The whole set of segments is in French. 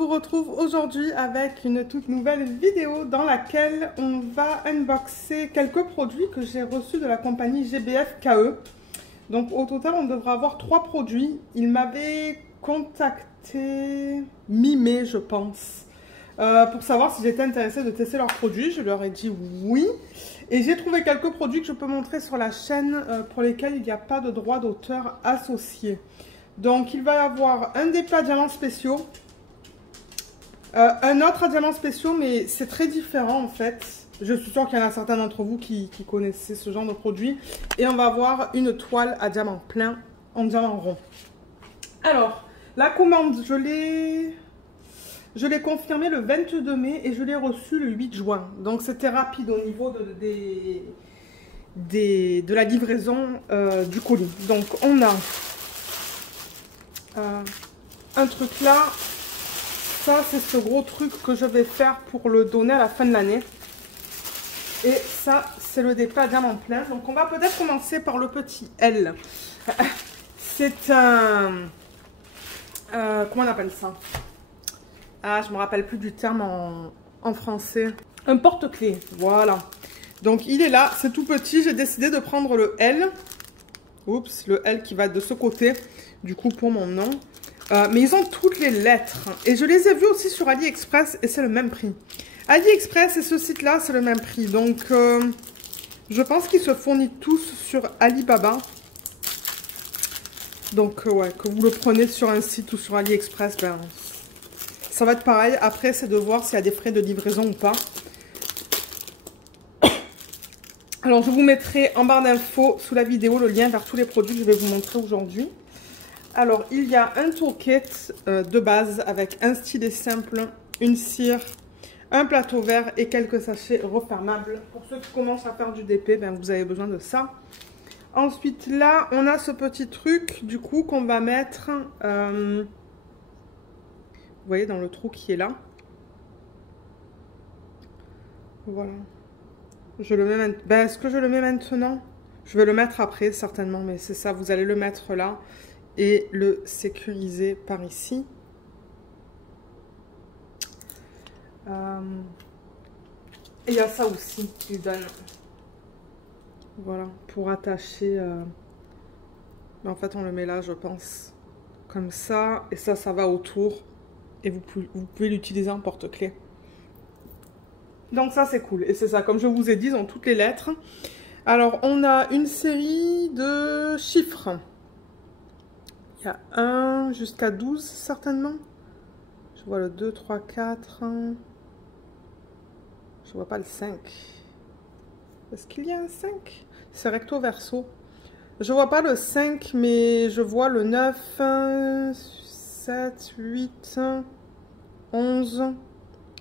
vous retrouve aujourd'hui avec une toute nouvelle vidéo dans laquelle on va unboxer quelques produits que j'ai reçus de la compagnie GBF KE. Donc au total, on devra avoir 3 produits. Ils m'avaient contacté mi-mai, je pense, pour savoir si j'étais intéressée de tester leurs produits. Je leur ai dit oui. Et j'ai trouvé quelques produits que je peux montrer sur la chaîne pour lesquels il n'y a pas de droit d'auteur associé. Donc il va y avoir un des plats diamants spéciaux, un autre à diamants spéciaux, mais c'est très différent en fait. Je suis sûre qu'il y en a certains d'entre vous qui connaissaient ce genre de produit. Et on va avoir une toile à diamant plein en diamant rond. Alors, la commande, je l'ai confirmée le 22 mai et je l'ai reçue le 8 juin. Donc c'était rapide au niveau de la livraison du colis. Donc on a un truc là. Ça, c'est ce gros truc que je vais faire pour le donner à la fin de l'année. Et ça, c'est le départ diamant plein. Donc, on va peut-être commencer par le petit L. C'est un... comment on appelle ça? Ah, je me rappelle plus du terme en français. Un porte-clés, voilà. Donc, il est là, c'est tout petit. J'ai décidé de prendre le L. Oups, le L qui va de ce côté, du coup, pour mon nom. Mais ils ont toutes les lettres. Et je les ai vus aussi sur AliExpress et c'est le même prix. AliExpress et ce site-là, c'est le même prix. Donc, je pense qu'ils se fournissent tous sur Alibaba. Donc, ouais, que vous le prenez sur un site ou sur AliExpress, ben, ça va être pareil. Après, c'est de voir s'il y a des frais de livraison ou pas. Alors, je vous mettrai en barre d'infos sous la vidéo le lien vers tous les produits que je vais vous montrer aujourd'hui. Alors, il y a un toolkit de base avec un stylet simple, une cire, un plateau vert et quelques sachets refermables. Pour ceux qui commencent à faire du DP, ben, vous avez besoin de ça. Ensuite, là, on a ce petit truc, du coup, qu'on va mettre, vous voyez, dans le trou qui est là. Voilà. Je le mets maintenant. Ben, est-ce que je le mets maintenant? Je vais le mettre après, certainement, mais c'est ça, vous allez le mettre là. Et le sécuriser par ici. Et il y a ça aussi qu'il donne. Voilà, pour attacher. En fait, on le met là, je pense. Comme ça. Et ça, ça va autour. Et vous pouvez l'utiliser en porte-clés. Donc ça, c'est cool. Et c'est ça, comme je vous ai dit, ils ont toutes les lettres. Alors, on a une série de chiffres. Il y a 1 jusqu'à 12 certainement. Je vois le 2, 3, 4. Je vois pas le 5. Est-ce qu'il y a un 5? C'est recto verso. Je vois pas le 5, mais je vois le 9, 7, 8, 11.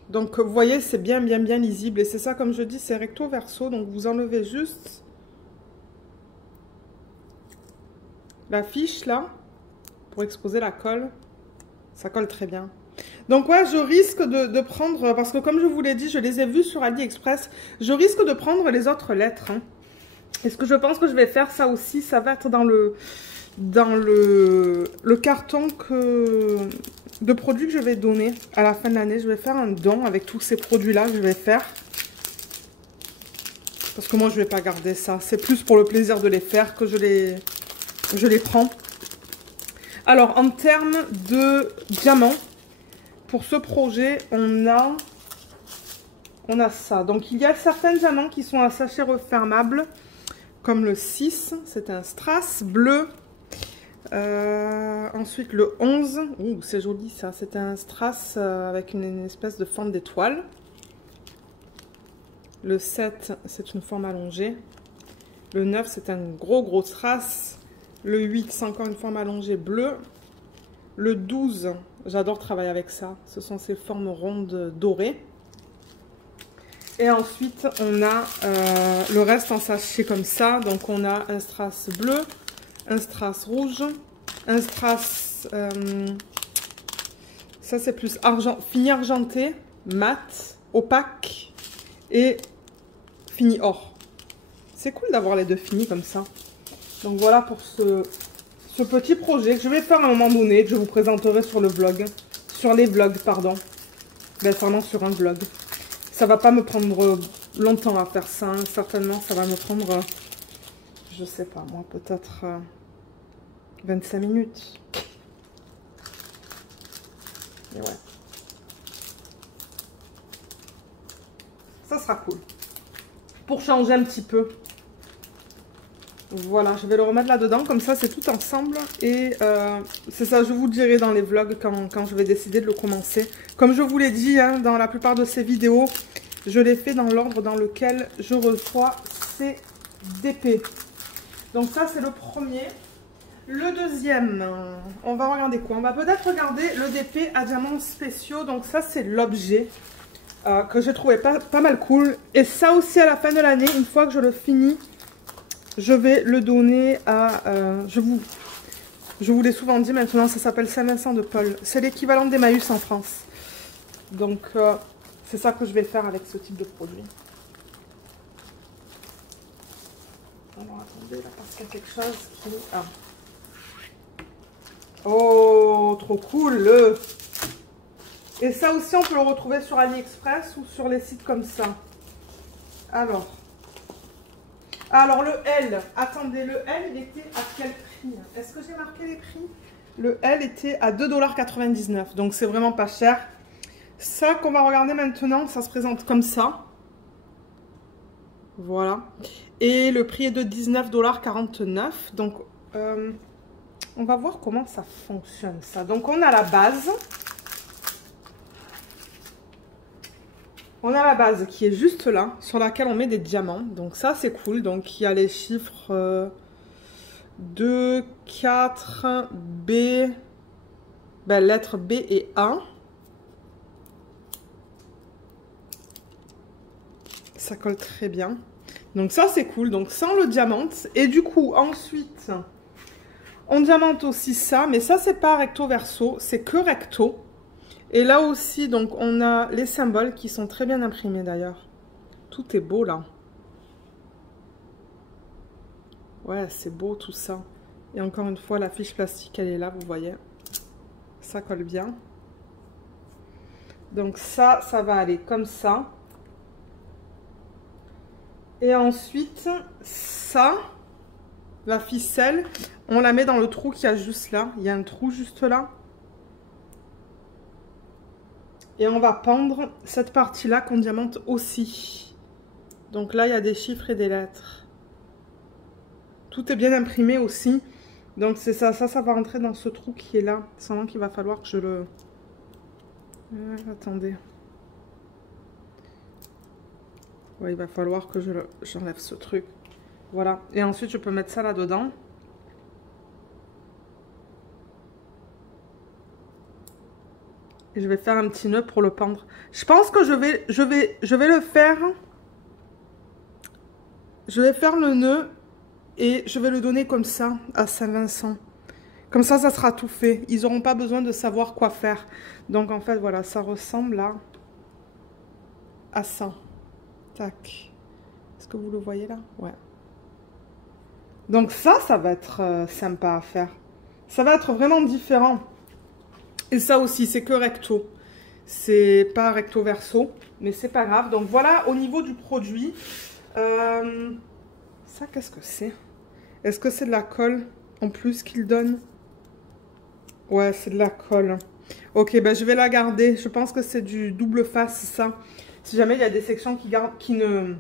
Donc vous voyez, c'est bien lisible. Et c'est ça, comme je dis, c'est recto verso. Donc vous enlevez juste la fiche là. Pour exposer la colle, ça colle très bien. Donc ouais, je risque de prendre, parce que comme je vous l'ai dit, je les ai vus sur AliExpress, je risque de prendre les autres lettres. Hein. Et ce que je pense que je vais faire, ça aussi, ça va être dans le carton de produits que je vais donner à la fin de l'année. Je vais faire un don avec tous ces produits-là que je vais faire. Parce que moi, je ne vais pas garder ça. C'est plus pour le plaisir de les faire que je les prends. Alors, en termes de diamants, pour ce projet, on a ça. Donc, il y a certains diamants qui sont à sachet refermable, comme le 6, c'est un strass bleu. Ensuite, le 11, c'est joli ça, c'est un strass avec une espèce de forme d'étoile. Le 7, c'est une forme allongée. Le 9, c'est un gros strass. Le 8, c'est encore une forme allongée bleue. Le 12, j'adore travailler avec ça. Ce sont ces formes rondes dorées. Et ensuite, on a le reste en sachet comme ça. Donc, on a un strass bleu, un strass rouge, un strass... ça, c'est plus fini argenté, mat, opaque et fini or. C'est cool d'avoir les deux finis comme ça. Donc voilà pour ce petit projet que je vais faire à un moment donné, que je vous présenterai sur le vlog, sur les vlogs, pardon. Ben, vraiment sur un vlog. Ça va pas me prendre longtemps à faire ça, hein. Certainement, ça va me prendre, je sais pas moi, peut-être 25 minutes. Et ouais. Ça sera cool. Pour changer un petit peu. Voilà, je vais le remettre là-dedans. Comme ça, c'est tout ensemble. Et c'est ça, je vous le dirai dans les vlogs quand je vais décider de le commencer. Comme je vous l'ai dit, hein, dans la plupart de ces vidéos, je les fais dans l'ordre dans lequel je reçois ces DP. Donc ça, c'est le premier. Le deuxième, on va regarder quoi? On va peut-être regarder le DP à diamants spéciaux. Donc ça, c'est l'objet que j'ai trouvé pas mal cool. Et ça aussi, à la fin de l'année, une fois que je le finis, je vais le donner à... je vous l'ai souvent dit maintenant, ça s'appelle Saint-Vincent de Paul. C'est l'équivalent d'Emmaüs en France. Donc, c'est ça que je vais faire avec ce type de produit. Alors, attendez, là, parce qu'il y a quelque chose qui... Ah. Oh, trop cool! Et ça aussi, on peut le retrouver sur AliExpress ou sur les sites comme ça. Alors, le L. Attendez, le L, il était à quel prix? Est-ce que j'ai marqué les prix? Le L était à 2,99 $. Donc, c'est vraiment pas cher. Ça qu'on va regarder maintenant, ça se présente comme ça. Voilà. Et le prix est de 19,49 $. Donc, on va voir comment ça fonctionne, ça. Donc, on a la base. On a la base qui est juste là, sur laquelle on met des diamants. Donc, ça, c'est cool. Donc, il y a les chiffres 2, 4, B, ben, lettres B et A. Ça colle très bien. Donc, ça, c'est cool. Donc, sans le diamante. Et du coup, ensuite... on diamante aussi ça, mais ça, c'est pas recto verso, c'est que recto. Et là aussi, donc, on a les symboles qui sont très bien imprimés d'ailleurs. Tout est beau là. Ouais, c'est beau tout ça. Et encore une fois, la fiche plastique, elle est là, vous voyez. Ça colle bien. Donc ça, ça va aller comme ça. Et ensuite, ça, la ficelle... on la met dans le trou qu'il y a juste là. Il y a un trou juste là. Et on va pendre cette partie-là qu'on diamante aussi. Donc là, il y a des chiffres et des lettres. Tout est bien imprimé aussi. Donc c'est ça. Ça va rentrer dans ce trou qui est là. Seulement qu'il va falloir que je le... attendez. Ouais, il va falloir que j'enlève ce truc. Voilà. Et ensuite, je peux mettre ça là-dedans. Et je vais faire un petit nœud pour le pendre. Je pense que je vais le faire. Je vais faire le nœud et je vais le donner comme ça à Saint-Vincent. Comme ça, ça sera tout fait. Ils n'auront pas besoin de savoir quoi faire. Donc en fait, voilà, ça ressemble à ça. Tac. Est-ce que vous le voyez là? Ouais. Donc ça va être sympa à faire. Ça va être vraiment différent. Et ça aussi, c'est que recto. C'est pas recto verso, mais c'est pas grave. Donc voilà, au niveau du produit. Ça, qu'est-ce que c'est? Est-ce que c'est de la colle en plus qu'il donne? Ouais, c'est de la colle. Ok, ben je vais la garder. Je pense que c'est du double face, ça. Si jamais il y a des sections qui ne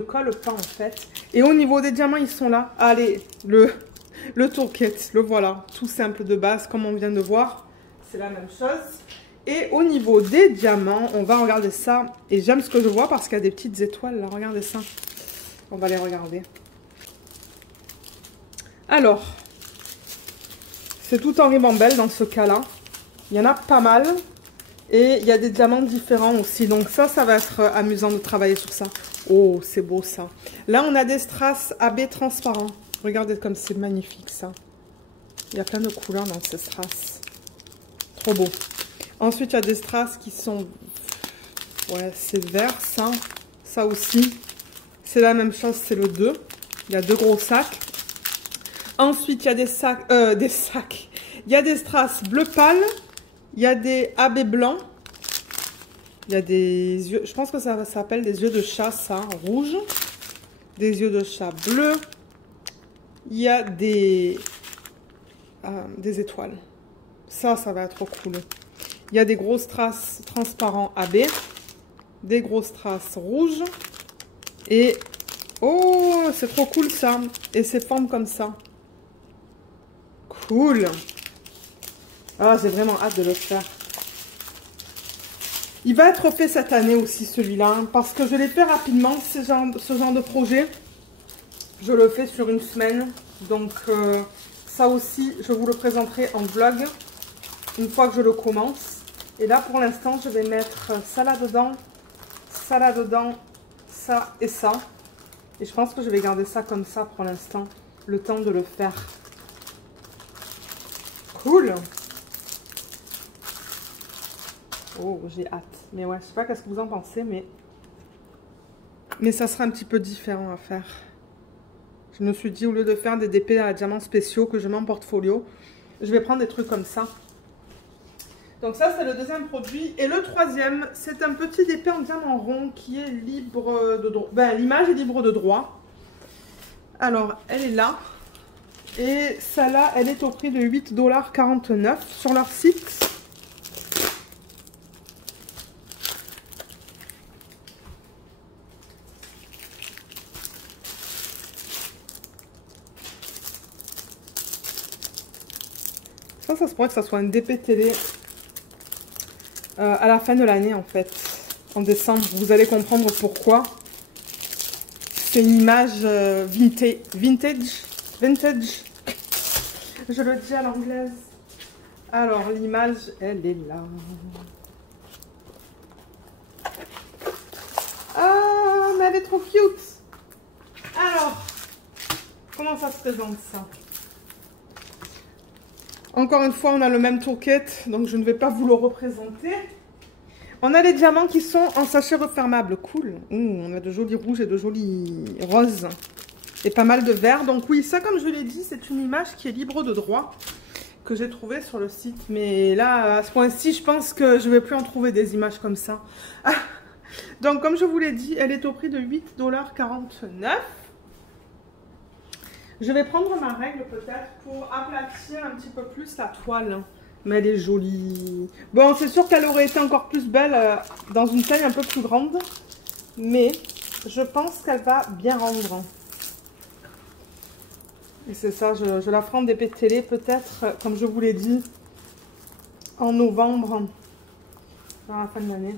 collent pas, en fait. Et au niveau des diamants, ils sont là. Allez, le tourquette, le voilà. Tout simple de base, comme on vient de voir. C'est la même chose. Et au niveau des diamants, on va regarder ça. Et j'aime ce que je vois parce qu'il y a des petites étoiles, là. Regardez ça. On va les regarder. Alors, c'est tout en ribambelle dans ce cas-là. Il y en a pas mal. Et il y a des diamants différents aussi. Donc ça va être amusant de travailler sur ça. Oh, c'est beau ça. Là, on a des strass AB transparents. Regardez comme c'est magnifique ça. Il y a plein de couleurs dans ces strass. Trop beau. Ensuite, il y a des strass qui sont... ouais, c'est vert ça. Ça aussi. C'est la même chose, c'est le 2. Il y a 2 gros sacs. Ensuite, il y a des sacs... Il y a des strass bleu pâle, il y a des AB blancs, il y a des yeux, je pense que ça s'appelle des yeux de chat, ça, rouge, des yeux de chat bleu, il y a des étoiles. Ça va être trop cool. Il y a des gros strass transparents AB, des gros strass rouges et oh, c'est trop cool ça. Et ces formes comme ça. Cool. Ah, j'ai vraiment hâte de le faire. Il va être fait cette année aussi celui-là, hein, parce que je l'ai fait rapidement, ce genre de projet. Je le fais sur une semaine. Donc ça aussi, je vous le présenterai en vlog une fois que je le commence. Et là, pour l'instant, je vais mettre ça là-dedans, ça et ça. Et je pense que je vais garder ça comme ça pour l'instant, le temps de le faire. Cool. Oh, j'ai hâte. Mais ouais, je sais pas qu'est-ce que vous en pensez, mais ça sera un petit peu différent à faire. Je me suis dit, au lieu de faire des DP à diamants spéciaux que je mets en portfolio, je vais prendre des trucs comme ça. Donc ça, c'est le deuxième produit. Et le troisième, c'est un petit DP en diamant rond qui est libre de droit. Ben, l'image est libre de droit. Alors, elle est là. Et celle-là, elle est au prix de 8,49 $ sur leur site. Ça se pourrait que ça soit un DP télé à la fin de l'année en fait, en décembre. Vous allez comprendre pourquoi. C'est une image vintage. Je le dis à l'anglaise. Alors l'image, elle est là. Ah, mais elle est trop cute. Alors, comment ça se présente ça? Encore une fois, on a le même toolkit, donc je ne vais pas vous le représenter. On a les diamants qui sont en sachet refermable. Cool. On a de jolis rouges et de jolis roses. Et pas mal de verts. Donc oui, ça, comme je l'ai dit, c'est une image qui est libre de droit que j'ai trouvée sur le site. Mais là, à ce point-ci, je pense que je ne vais plus en trouver des images comme ça. Donc, comme je vous l'ai dit, elle est au prix de 8,49 $. Je vais prendre ma règle peut-être pour aplatir un petit peu plus la toile. Mais elle est jolie. Bon, c'est sûr qu'elle aurait été encore plus belle dans une taille un peu plus grande. Mais je pense qu'elle va bien rendre. Et c'est ça, je la ferai en DP télé peut-être, comme je vous l'ai dit, en novembre, à la fin de l'année.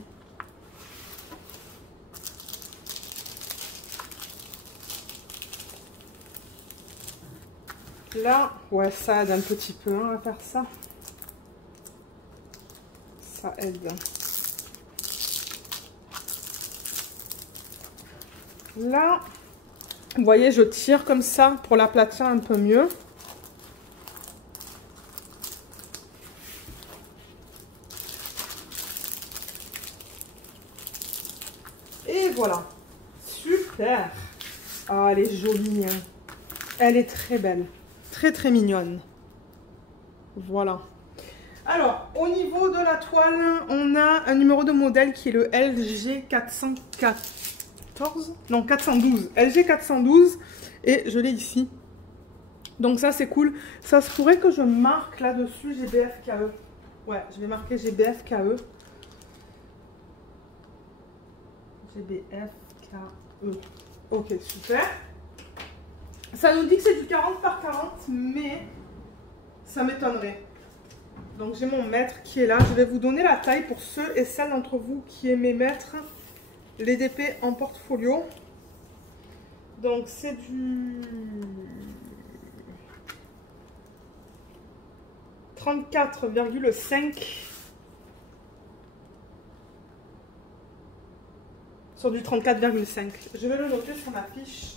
Là, ouais, ça aide un petit peu hein, à faire ça. Ça aide. Là, vous voyez, je tire comme ça pour l'aplatir un peu mieux. Et voilà. Super. Ah, elle est jolie. Hein. Elle est très belle. Très, très mignonne. Voilà. Alors, au niveau de la toile, on a un numéro de modèle qui est le LG 414. Non, 412. LG 412. Et je l'ai ici. Donc ça, c'est cool. Ça se pourrait que je marque là-dessus GBFKE. Ouais, je vais marquer GBFKE. GBFKE. Ok, super. Ça nous dit que c'est du 40 par 40, mais ça m'étonnerait. Donc j'ai mon mètre qui est là. Je vais vous donner la taille pour ceux et celles d'entre vous qui aimez mettre les DP en portfolio. Donc c'est du 34,5 sur du 34,5. Je vais le noter sur ma fiche.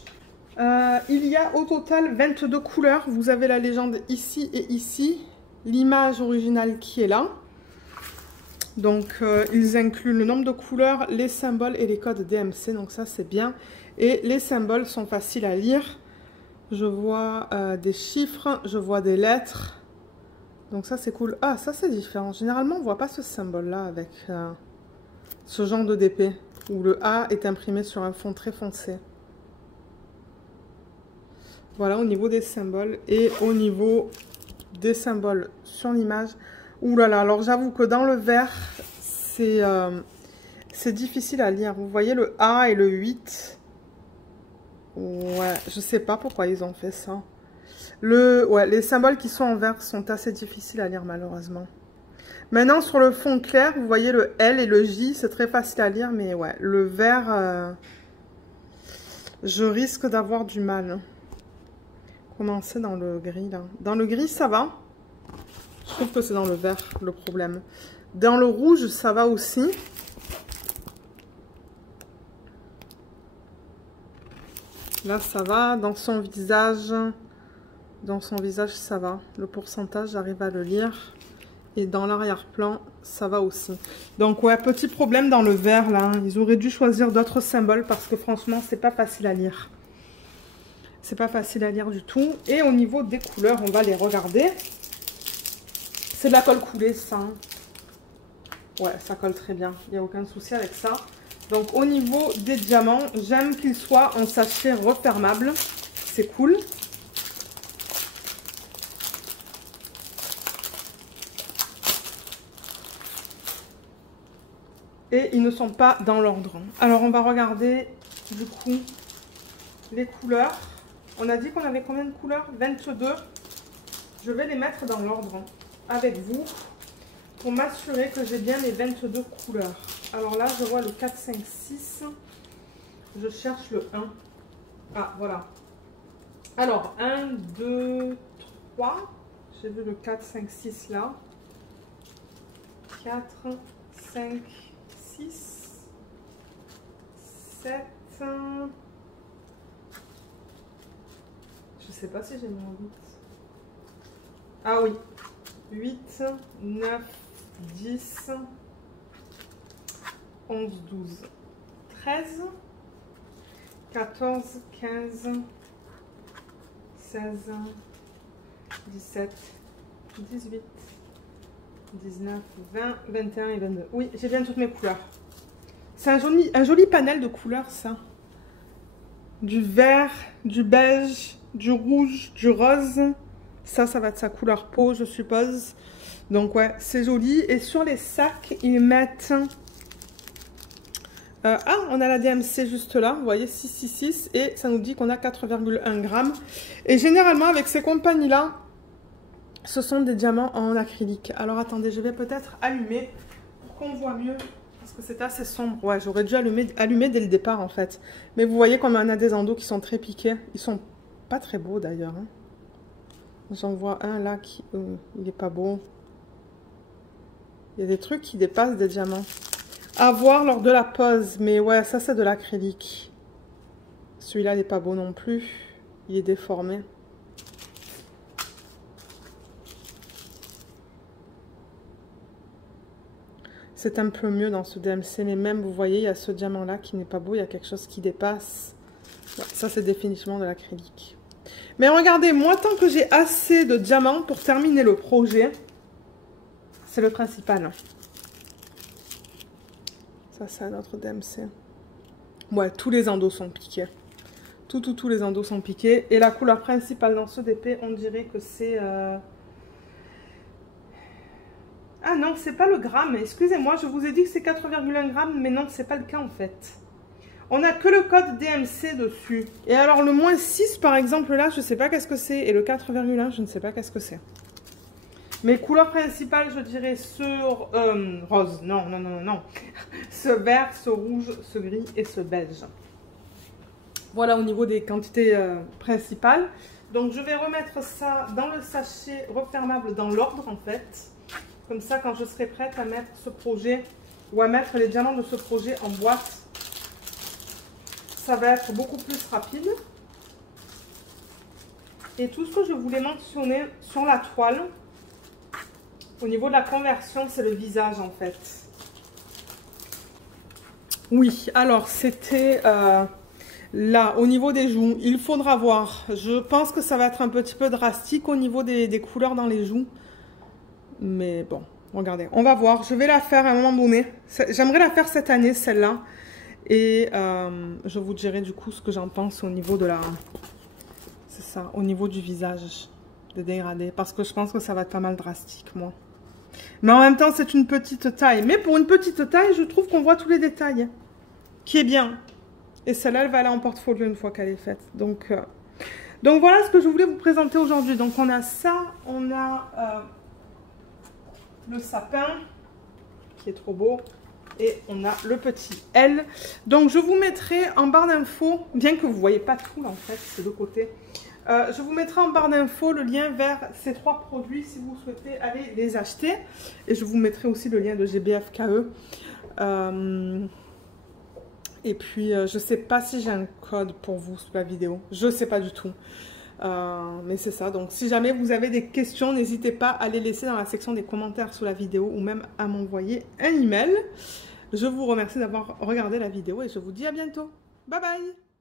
Il y a au total 22 couleurs. Vous avez la légende ici et ici. L'image originale qui est là. Donc ils incluent le nombre de couleurs, les symboles et les codes DMC. Donc ça c'est bien. Et les symboles sont faciles à lire. Je vois des chiffres, je vois des lettres. Donc ça, c'est cool. Ah, ça, c'est différent. Généralement, on voit pas ce symbole-là avec ce genre de DP, où le A est imprimé sur un fond très foncé. Voilà, au niveau des symboles. Et au niveau des symboles sur l'image. Ouh là là, alors j'avoue que dans le vert, c'est difficile à lire. Vous voyez le A et le 8. Ouais, je sais pas pourquoi ils ont fait ça. Ouais, les symboles qui sont en vert sont assez difficiles à lire malheureusement. Maintenant sur le fond clair, vous voyez le L et le J, c'est très facile à lire, mais ouais, le vert, je risque d'avoir du mal. Commencer dans le gris là. Dans le gris ça va. Je trouve que c'est dans le vert le problème. Dans le rouge ça va aussi. Là ça va, dans son visage ça va. Le pourcentage j'arrive à le lire. Et dans l'arrière-plan ça va aussi. Donc ouais, petit problème dans le vert là. Ils auraient dû choisir d'autres symboles parce que franchement c'est pas facile à lire. C'est pas facile à lire du tout. Et au niveau des couleurs, on va les regarder. C'est de la colle coulée ça. Ouais, ça colle très bien. Il n'y a aucun souci avec ça. Donc au niveau des diamants, j'aime qu'ils soient en sachet refermable. C'est cool. Et ils ne sont pas dans l'ordre. Alors on va regarder du coup les couleurs. On a dit qu'on avait combien de couleurs? 22. Je vais les mettre dans l'ordre avec vous pour m'assurer que j'ai bien les 22 couleurs. Alors là, je vois le 4, 5, 6. Je cherche le 1. Ah, voilà. Alors, 1, 2, 3. J'ai vu le 4, 5, 6 là. 4, 5, 6, 7. Je sais pas si j'ai mis en 8. Ah oui. 8, 9, 10, 11, 12, 13, 14, 15, 16, 17, 18, 19, 20, 21 et 22. Oui, j'ai bien toutes mes couleurs. C'est un joli panel de couleurs, ça. Du vert, du beige, du rouge, du rose. Ça va être sa couleur peau, je suppose. Donc, ouais, c'est joli. Et sur les sacs, ils mettent... ah, on a la DMC juste là. Vous voyez, 666. Et ça nous dit qu'on a 4,1 grammes. Et généralement, avec ces compagnies-là, ce sont des diamants en acrylique. Alors, attendez, je vais peut-être allumer pour qu'on voit mieux. Parce que c'est assez sombre. Ouais, j'aurais dû allumer dès le départ, en fait. Mais vous voyez comme on a des endos qui sont très piqués. Ils sont pas très beaux, d'ailleurs. Hein. J'en vois un là qui... il n'est pas beau. Il y a des trucs qui dépassent des diamants. À voir lors de la pose. Mais ouais, ça c'est de l'acrylique. Celui-là, il n'est pas beau non plus. Il est déformé. C'est un peu mieux dans ce DMC. Mais même, vous voyez, il y a ce diamant-là qui n'est pas beau. Il y a quelque chose qui dépasse. Ouais, ça, c'est définitivement de l'acrylique. Mais regardez, moi, tant que j'ai assez de diamants pour terminer le projet, c'est le principal. Ça, c'est notre DMC. Ouais, tous les endos sont piqués. Tous les endos sont piqués. Et la couleur principale dans ce DP, on dirait que c'est... Ah non, c'est pas le gramme. Excusez-moi, je vous ai dit que c'est 4,1 grammes, mais non, c'est pas le cas en fait. On n'a que le code DMC dessus. Et alors le moins 6 par exemple là, je ne sais pas qu'est-ce que c'est. Et le 4,1, je ne sais pas qu'est-ce que c'est. Mes couleurs principales, je dirais ce rose. Non. Ce vert, ce rouge, ce gris et ce beige. Voilà au niveau des quantités principales. Donc je vais remettre ça dans le sachet refermable dans l'ordre en fait. Comme ça, quand je serai prête à mettre ce projet ou à mettre les diamants de ce projet en boîte, ça va être beaucoup plus rapide. Et tout ce que je voulais mentionner sur la toile, au niveau de la conversion, c'est le visage en fait. Oui, alors c'était là, au niveau des joues, il faudra voir. Je pense que ça va être un petit peu drastique au niveau des couleurs dans les joues. Mais bon, regardez, on va voir. Je vais la faire à un moment donné. J'aimerais la faire cette année, celle-là. Et je vous dirai du coup ce que j'en pense au niveau de la... C'est ça, au niveau du visage, de dégradé. Parce que je pense que ça va être pas mal drastique, moi. Mais en même temps, c'est une petite taille. Mais pour une petite taille, je trouve qu'on voit tous les détails. Qui est bien. Et celle-là, elle va aller en portfolio une fois qu'elle est faite. Donc voilà ce que je voulais vous présenter aujourd'hui. Donc on a ça, on a le sapin, qui est trop beau. Et on a le petit L. Donc je vous mettrai en barre d'infos, bien que vous ne voyez pas tout là en fait, c'est de côté. Je vous mettrai en barre d'infos le lien vers ces 3 produits si vous souhaitez aller les acheter. Et je vous mettrai aussi le lien de GBFKE. Et puis je ne sais pas si j'ai un code pour vous sous la vidéo. Je ne sais pas du tout. Mais c'est ça. Donc si jamais vous avez des questions, n'hésitez pas à les laisser dans la section des commentaires sous la vidéo ou même à m'envoyer un email. Je vous remercie d'avoir regardé la vidéo et je vous dis à bientôt. Bye bye!